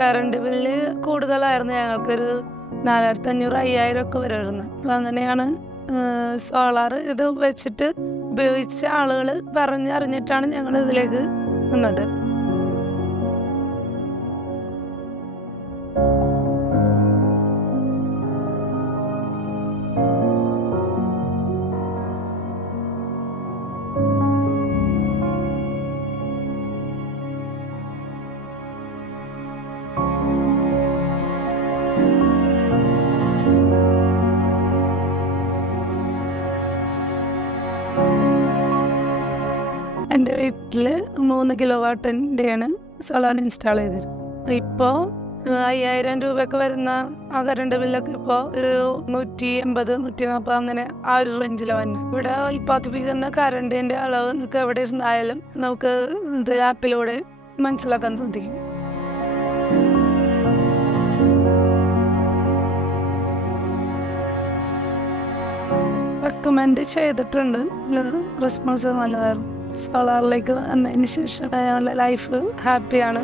Current bill കൂടുതലായിരുന്നു. ഞങ്ങൾക്കൊരു 4500 5000 ഒക്കെ വരുമായിരുന്നു. അപ്പം അങ്ങനെയാണ് സോളാർ ഇത് വെച്ചിട്ട് ഉപയോഗിച്ച ആളുകൾ പറഞ്ഞറിഞ്ഞിട്ടാണ് ഞങ്ങൾ ഇതിലേക്ക് വന്നത്. എൻ്റെ വീട്ടിൽ 3 കിലോവാട്ടിൻ്റെയാണ് സോളാർ ഇൻസ്റ്റാൾ ചെയ്തത്. ഇപ്പോൾ 5000 രൂപയൊക്കെ വരുന്ന ആ കറണ്ട് ബില്ലൊക്കെ ഇപ്പോൾ ഒരു 180 140 അങ്ങനെ ആ ഒരു റേഞ്ചിലാണ് വരുന്നത്. ഇവിടെ ഉൽപ്പാദിപ്പിക്കുന്ന കറണ്ടിൻ്റെ അളവ് നമുക്ക് എവിടെ ഇരുന്നായാലും നമുക്ക് ഇത് ആപ്പിലൂടെ മനസ്സിലാക്കാൻ സാധിക്കും. റെക്കമെൻഡ് ചെയ്തിട്ടുണ്ട്. റെസ്പോൺസ് നല്ലതായിരുന്നു. സോളാറിലേക്ക് വന്നതിന് ശേഷം ഞങ്ങളുടെ ലൈഫ് ഹാപ്പിയാണ്.